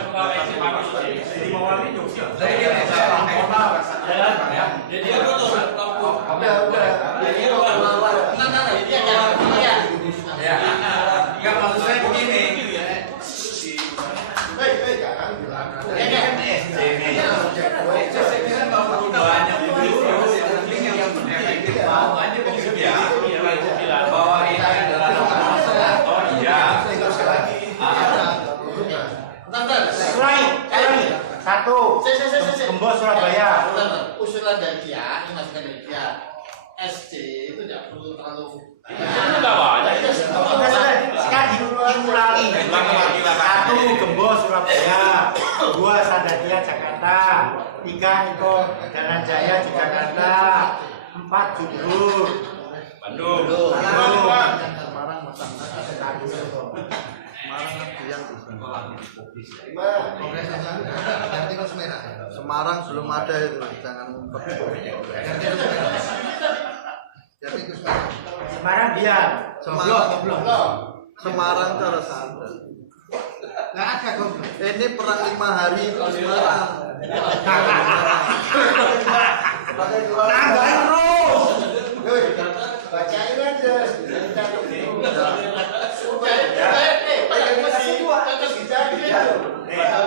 utama SC panggil C. Jadi Mawardi Jogja. Jadi apa tuh? Lampung. Udah. Jadi apa? Ya. Enggak, maksud saya begini. Mau aja bekerja bahwa ini adalah masalah. Oh iya. Ulangi. Satu. Gembos Surabaya. Usulan dari dia, ini masukan dari dia. SC itu tidak perlu terlalu. Itu enggak banyak. Sekarang diulangi. Satu Gembos Surabaya. 2 Sandatia Jakarta. 3 Eko Dananjaya di Jakarta. 4 Jumbrur. Bandung. Semarang belum ada itu, jangan ngumpet. Semarang biar. Semarang itu harus ada. Nggak ada goblok. Ini perang 5 hari di Semarang. Tambahin terus. Bacain aja.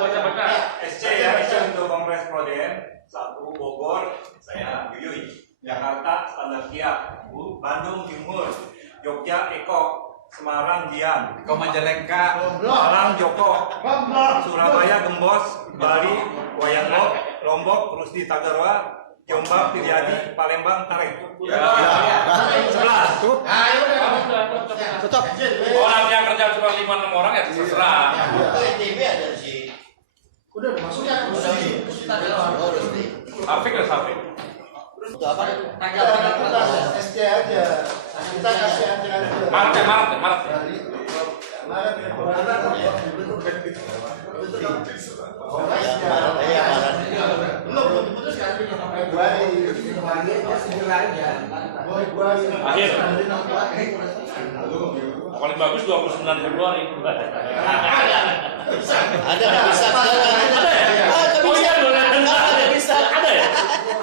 Baca-baca. SC ya, SC untuk Kongres Prodem. 1 Bogor, saya Yuyuy. Jakarta Standar Kia. Bandung Timur. Jogja Eko. Semarang Dian. Eko Majalengka. Malang Joko. Surabaya Gembos. Bali Wayanglo. Lombok Rusdi Tagarwa. Jombang Piryadi. Palembang Tarik. 11. Cocok. Orang yang kerja cuma 5-6 orang ya terserah. Itu NTB ada sih. Udah masuknya. Hafik lah Hafik. Untuk apa? SC aja. Kita kasih aja. Maret. Belum diputuskan. Februari. Akhir. Paling bagus 29 Februari. Ada nggak bisa sekarang? Oh iya, ada bisa. Ada ya?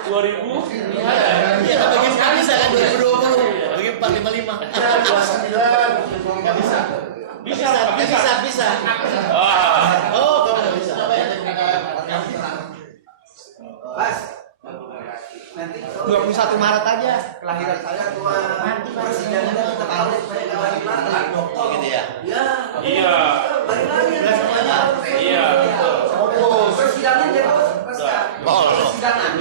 2000. Iya, tapi nggak bisa kan 2020. Bagi 455. Bisa. Ah. Oh, kamu nggak bisa. Pas. Nanti 21 Maret aja. kelahiran saya nanti persidangannya kita tahu supaya kelahiran Maret. Oh gitu ya. Ya. Iya. Balik lagi semuanya. Iya. Persidangan jadi pasca. Persidangan.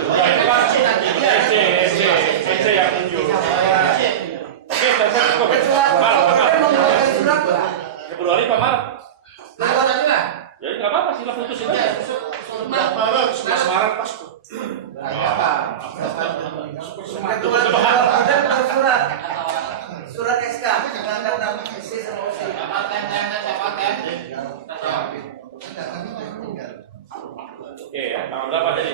SC yang tunjuk. Oke, saya cukup. Kemarin mengeluarkan surat Pak. Februari Pak Maret. Keluar aja lah. Jadi nggak apa-apa, sila putus itu. 11 Maret pas tuh. Surat. Surat SK. Kata SC sama OC. Oke, tanggal berapa jadi?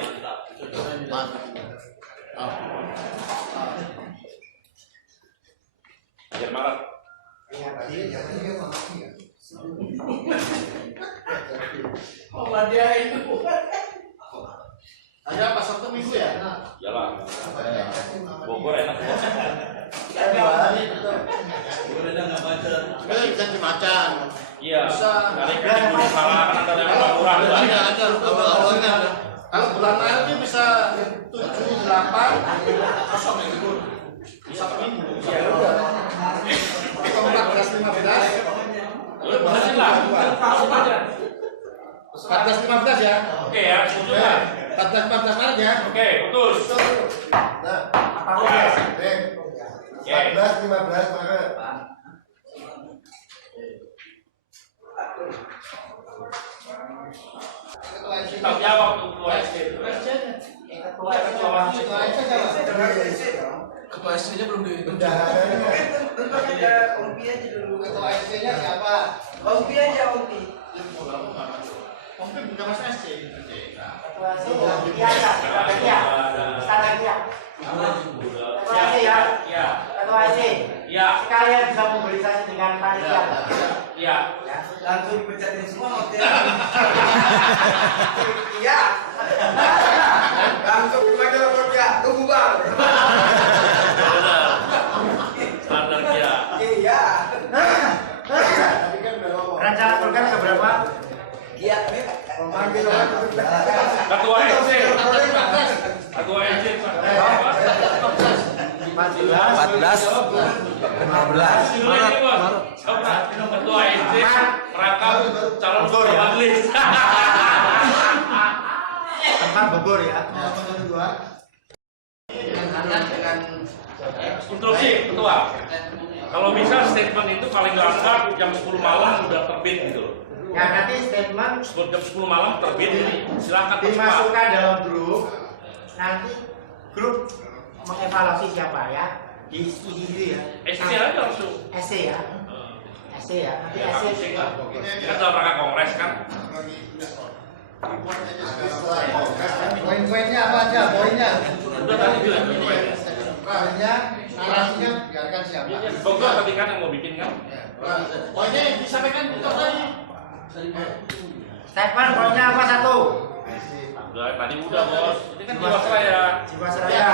Akhir Maret. dia itu. Ada pas Sabtu Minggu ya? Jalan. Bogor enak. Bisa dimacan. Iya. Dari Gunung Salak kan ada yang murah. Ada awal-awalnya. Kalau bulan Maret itu bisa 7, 8, kosong ya libur. Satu minggu. Ya udah. Atau 14, 15. Lu benerin lah. 14, 15 ya. Oke ya, setuju kan? 14, 15 Maret ya. Oke, putus. Nah, Ya. 14, 15 Maret. Tak jawab tuh ketua SD. Ketua SC-nya belum ditunjuk. Bentuk aja Ompi aja dulu. Ketua SC-nya siapa? Ompi aja Ompi. Mungkin bukan Mas SC. Ketua SC. Iya. Ketua SC ya. Iya. Ketua SC. Iya. Sekalian bisa mobilisasi dengan panitia. Iya. Ya, langsung dipecatin semua hotel. Iya. Langsung dipakai kerja, tunggu bang. Standar dia. Iya. Rencana program keberapa? Iya. Memanggil Ketua SC. Ketua SC. 14, 15. Ketua SC merangkap calon ketua majelis. Tempat Bogor ya. Instruksi ketua. Kalau bisa statement itu paling lambat jam 10 malam udah terbit gitu. Ya nanti statement Jam 10 malam terbit ini silakan dimasukkan dalam grup. Nanti grup mengevaluasi siapa ya. Diskusi dulu ya. SC aja langsung. SC ya. SC ya. Nanti Ya, SC. pusing lah. Kita dalam rangka kongres kan. Poin-poinnya apa aja? Poinnya? Udah tadi bilang Poinnya, narasinya biarkan siapa? Bogor tadi kan yang mau bikin kan. Poinnya yang disampaikan itu tadi. Stefan poinnya apa satu? Udah tadi udah bos. Ini kan Jiwasraya. Jiwasraya.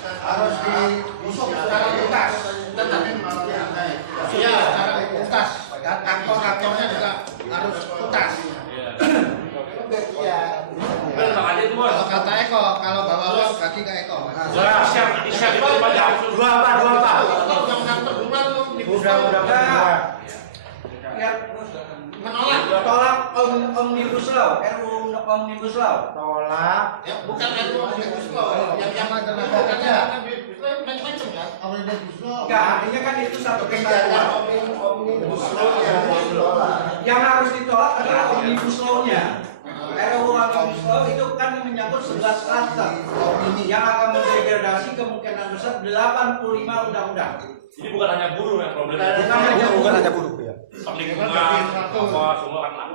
Harus diusung secara tuntas. Iya, secara tuntas. Kantor-kantornya juga harus tuntas. Iya. Tenang aja tuh bos. Kalau kata Eko, kalau bawa uang bagi ke Eko. Udah siap itu aja. Dua apa? Yang kantor duluan tuh Udah. Ya. menolak. Tolak Omnibus Law, RUU Omnibus Law. Tolak. Ya, bukan RUU Omnibus Law. Yang tenaga macam-macam kan. Omnibus Law. Enggak, artinya kan itu satu kesatuan. Yang harus ditolak adalah Omnibus Law-nya. RUU Omnibus Law itu kan menyangkut 11 klaster yang akan mendegradasi kemungkinan besar 85 undang-undang. Ini bukan hanya buruh yang problemnya. Bukan hanya buruh ya. Lingkungan, apa semua kan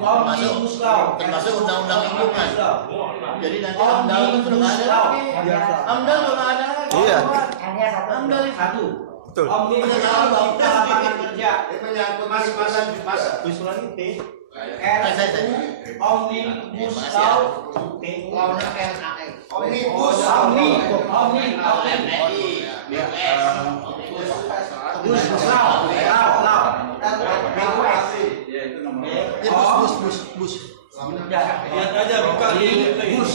Omnibus Law termasuk undang-undang lingkungan. Jadi nanti AMDAL kan sudah nggak ada lagi. AMDAL sudah nggak ada lagi. Iya. AMDAL satu. Betul. Omnibus Law cipta lapangan kerja. Usulan itu. Omnibus Law. Omnibus bus. Lihat aja buka di bus.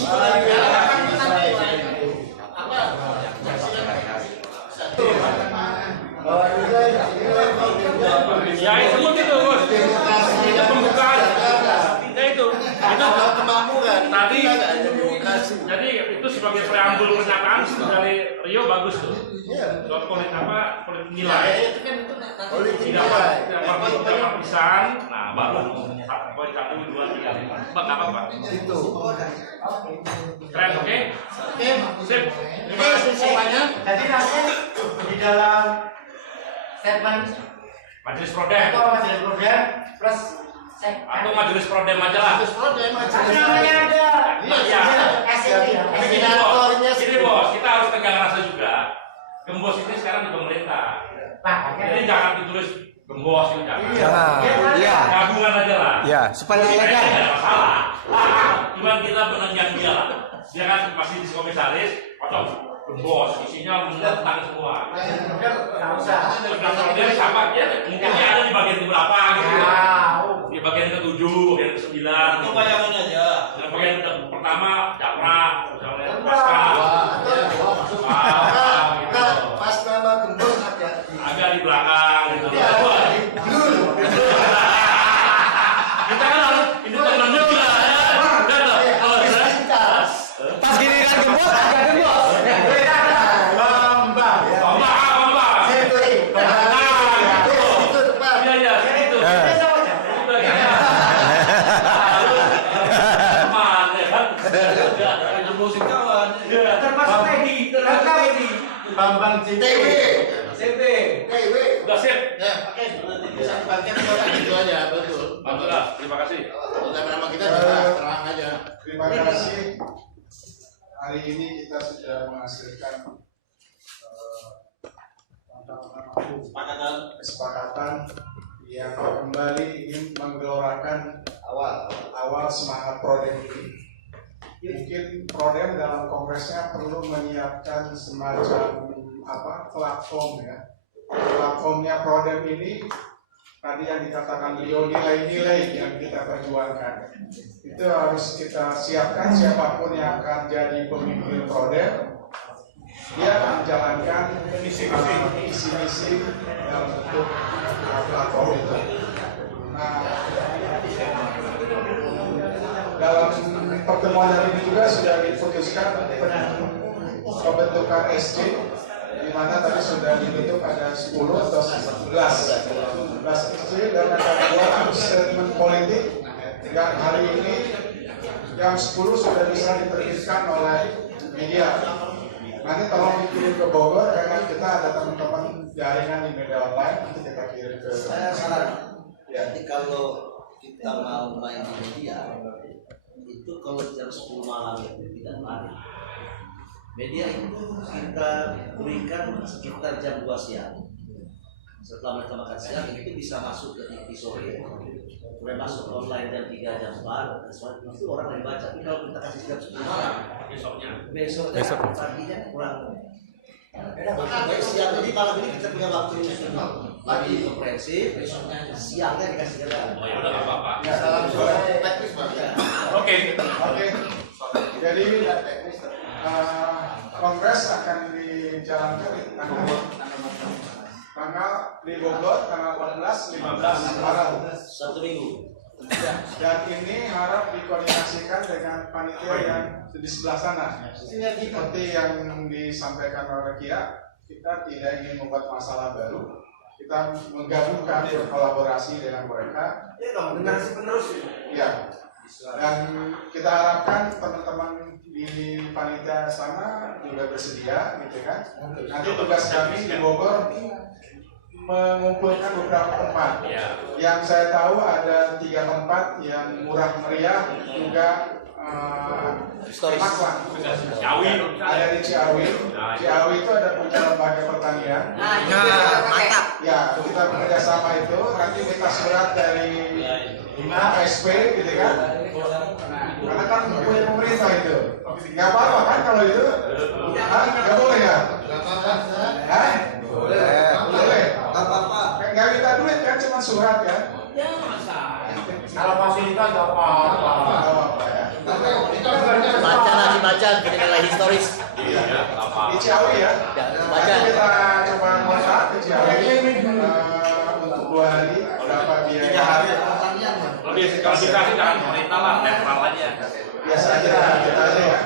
Ya itu gitu Gus. Itu pembukaan. Ya itu Kemakmuran. tadi. Jadi itu sebagai preambul pernyataan dari Rio bagus tuh. Soal politik nilai. Tidak partisan. Nah baru poin 1, 2, 3, 4. Nggak apa-apa. Itu. Keren, oke? Sip. Semuanya. Jadi nanti di dalam statement Majelis Prodem Majelis Prodem plus atau Majelis Prodem aja lah. tapi namanya ada Iya. Gini bos, kita harus tegang rasa juga. Gembos ini sekarang di pemerintah. Jadi jangan ditulis gembos itu jangan. Iya. Gabungan aja lah. Ya, supaya Tidak elegan. ada masalah. Cuman kita menenjang dia lah. Dia kan masih di komisaris, atau gembos, isinya menentang semua. nggak usah Dia sama, ya mungkin dia ada di bagian berapa gitu. Di bagian ke-7, bagian ke-9. Itu bayangan aja. Yang bagian pertama Japra, misalnya Pasca, gitu. Pas nama gembos ada. Agak di belakang gitu. Kita kan harus independen juga ya. Benar loh. Pas giliran gembos ada gembos. Bambang. Iya iya, gitu. Teman ya kan. Gembosin kawan. termasuk Teddy Bambang CTW. CB Udah sip. Ya, oke. Bisa dibagikan gitu aja, betul. Alhamdulillah, terima kasih. Nama kita juga terang aja. Terima kasih. Hari ini kita sudah menghasilkan kesepakatan yang kembali ingin menggelorakan awal semangat Prodem ini. Mungkin Prodem dalam kongresnya perlu menyiapkan semacam platform ya. Platformnya Prodem ini tadi yang dikatakan beliau nilai-nilai yang kita perjuangkan itu harus kita siapkan. Siapapun yang akan jadi pemimpin Prodem, dia akan menjalankan misi-misi dalam bentuk platform itu. Nah, dalam pertemuan hari ini juga sudah diputuskan pembentukan SC, di mana tadi sudah dibentuk ada 10 atau 11 SC dan ada 2 statement politik. Dan hari ini yang 10 sudah bisa diterbitkan oleh media. Nanti tolong dikirim ke Bogor karena kita ada teman-teman jaringan di media online, nanti kita kirim ke. Saya saran. Ya. Jadi kalau kita mau main di media, itu kalau jam 10 malam itu tidak menarik. Media itu kita berikan sekitar jam 2 siang. Setelah mereka makan siang itu bisa masuk ke TV sore, kemudian masuk online jam 3 jam 4, itu orang yang baca. Tapi kalau kita kasih jam 10 malam, besoknya paginya kurang. Baik siang, jadi malam ini kita punya waktu pagi komprehensif, besoknya siangnya dikasih jalan. Oh ya udah nggak apa-apa. Salam sore teknis Pak. Oke. Jadi kongres akan dijalankan di tanggal di Bogor tanggal 14, 15 Maret. 1 minggu. Dan ini harap dikoordinasikan dengan panitia yang di sebelah sana. Seperti yang disampaikan oleh Kia, kita tidak ingin membuat masalah baru. Kita menggabungkan berkolaborasi dengan mereka. generasi penerus Ya, Dan kita harapkan teman-teman di panitia sana juga bersedia, gitu kan. Nanti tugas kami di Bogor mengumpulkan beberapa tempat. Yang saya tahu ada 3 tempat yang murah meriah juga Maklan. Ciawi. Ada di Ciawi. Ciawi itu ada punya lembaga pertanian. Mantap. Ya, kita bekerjasama itu. Nanti minta surat dari ASP, gitu kan? Karena kan punya pemerintah itu. Nggak apa-apa kan kalau itu? Nggak boleh ya? Boleh. Nggak apa-apa. Nggak minta duit kan, cuma surat kan? Kalau fasilitas nggak apa-apa. Nggak apa-apa ya. Baca lagi baca nilai historis. Di Ciawi ya. Baca. Nanti kita coba kontak ke Ciawi untuk 2 hari. Berapa biaya? 3 hari. Lebih kalau bisa sih jangan pemerintah lah, netral aja. Biasa aja kita aja ya.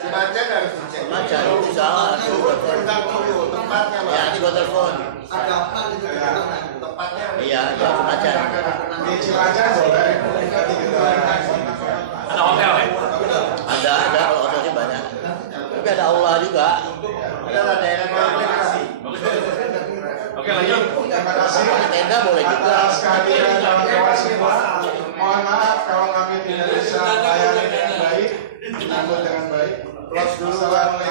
Si Baca harus dicek. Baca itu salah. Tempatnya Ya, di gua telepon. ada apa gitu tempatnya. Iya, ya baca. Di Cimacan boleh. Nanti kita Ada hotel ya? Ada kalau hotelnya banyak. Tapi ada aula juga. Ada daerah komunikasi. Oke lanjut. terima kasih. Tenda boleh juga. Atas kehadiran kawan-kawan semua. Mohon maaf kalau kami tidak bisa layani dengan baik, menyambut dengan baik. Wassalamualaikum.